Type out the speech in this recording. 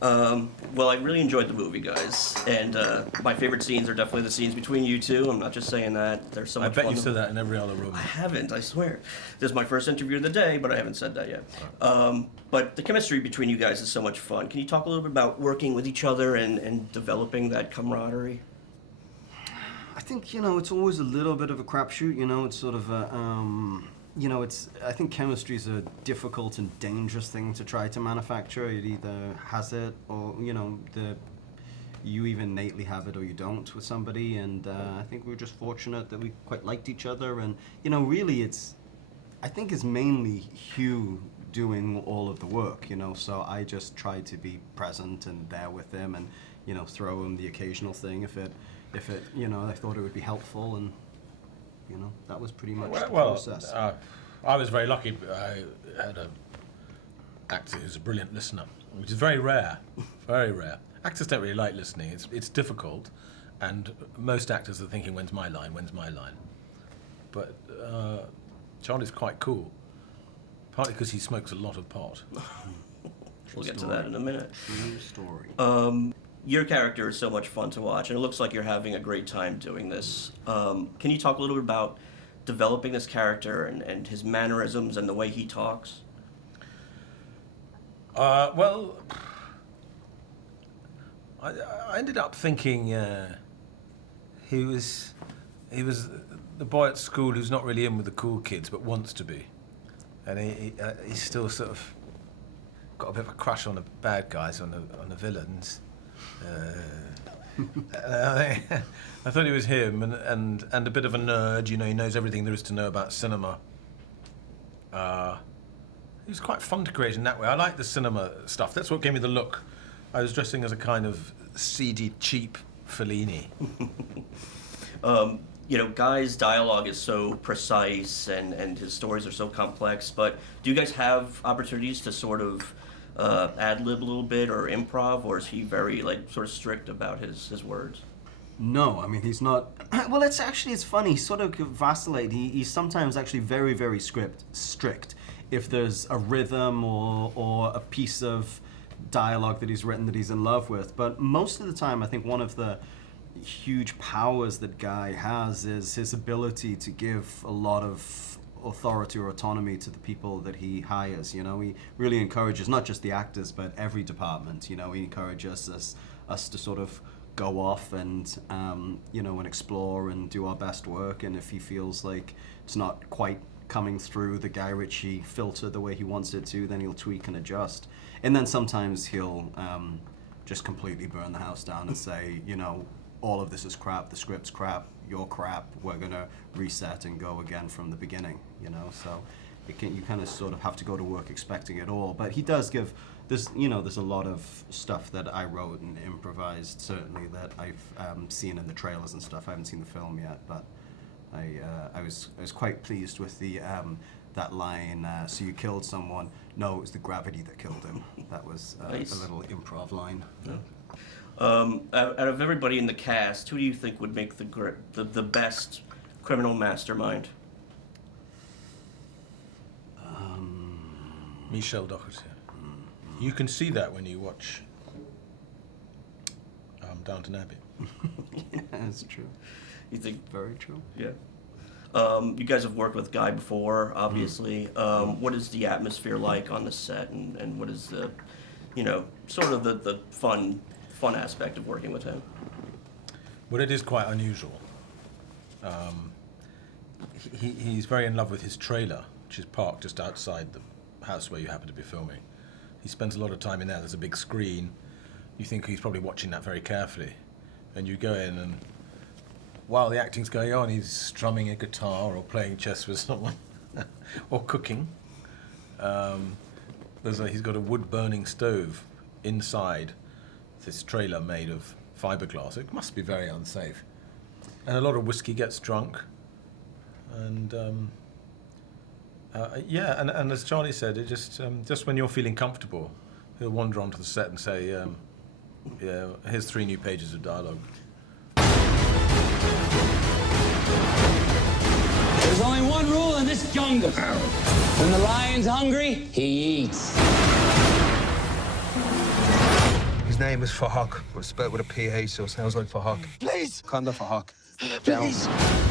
Well, I really enjoyed the movie, guys, and my favorite scenes are definitely the scenes between you two. I'm not just saying that. There's so much fun. I bet you said that in every other room. I haven't, I swear. This is my first interview of the day, but I haven't said that yet. But the chemistry between you guys is so much fun. Can you talk a little bit about working with each other and developing that camaraderie? I think, you know, it's always a little bit of a crapshoot, you know, it's sort of a, you know, I think chemistry is a difficult and dangerous thing to try to manufacture. It either has it or, you know, you even innately have it or you don't with somebody. And I think we were just fortunate that we quite liked each other. And, you know, really I think it's mainly Hugh doing all of the work, you know, so I just try to be present and there with him and, you know, throw him the occasional thing if it, you know, I thought it would be helpful, and, you know, that was pretty much the process. I was very lucky. I had an actor who's a brilliant listener, which is very rare, very rare. Actors don't really like listening. It's difficult, and most actors are thinking, when's my line, when's my line? But Charlie's quite cool, partly because he smokes a lot of pot. We'll get to that in a minute. True story. Your character is so much fun to watch, and it looks like you're having a great time doing this. Can you talk a little bit about developing this character and his mannerisms and the way he talks? Well, I ended up thinking he was the boy at school who's not really in with the cool kids but wants to be, and he's still sort of got a bit of a crush on the bad guys, on the villains. I thought he was him, and a bit of a nerd. You know, he knows everything there is to know about cinema. He was quite fun to create in that way. I like the cinema stuff. That's what gave me the look. I was dressing as a kind of seedy, cheap Fellini. You know, Guy's dialogue is so precise and his stories are so complex, but do you guys have opportunities to sort of ad-lib a little bit or improv, or is he very, like, sort of strict about his words? No, I mean, he's not. Well, it's funny. He's sort of vacillate. He's sometimes actually very, very strict. If there's a rhythm or a piece of dialogue that he's written that he's in love with. But most of the time, I think one of the huge powers that Guy has is his ability to give a lot of authority or autonomy to the people that he hires. You know, he really encourages not just the actors but every department. You know, he encourages us to sort of go off and you know, and explore and do our best work, and if he feels like it's not quite coming through the Guy Ritchie filter the way he wants it to, then he'll tweak and adjust. And then sometimes he'll just completely burn the house down and say, you know, all of this is crap, the script's crap, you're crap, we're gonna reset and go again from the beginning, you know, so you kind of sort of have to go to work expecting it all. But he does give, there's a lot of stuff that I wrote and improvised, certainly, that I've seen in the trailers and stuff. I haven't seen the film yet, but I was quite pleased with the that line, so you killed someone. No, it was the gravity that killed him. That was Nice. a little improv line. Yeah. Out of everybody in the cast, who do you think would make the best criminal mastermind? Michel Dockery. You can see that when you watch Downton Abbey. Yeah, that's true. You think? Very true. Yeah. You guys have worked with Guy before, obviously. What is the atmosphere like on the set, and what is the, you know, sort of the fun aspect of working with him? Well, it is quite unusual. He's very in love with his trailer, which is parked just outside the house where you happen to be filming. He spends a lot of time in there. There's a big screen. You think he's probably watching that very carefully. And you go in, and while the acting's going on, he's strumming a guitar or playing chess with someone or cooking. He's got a wood-burning stove inside this trailer made of fiberglass. It must be very unsafe. And a lot of whiskey gets drunk. And yeah, and as Charlie said, it just when you're feeling comfortable, he'll wander onto the set and say, yeah, here's 3 new pages of dialogue. There's only one rule in this jungle. When the lion's hungry, he eats. name is Fahak, but spelled with a PH, so it sounds like Fahak. Please! Kanda Fahak. Please!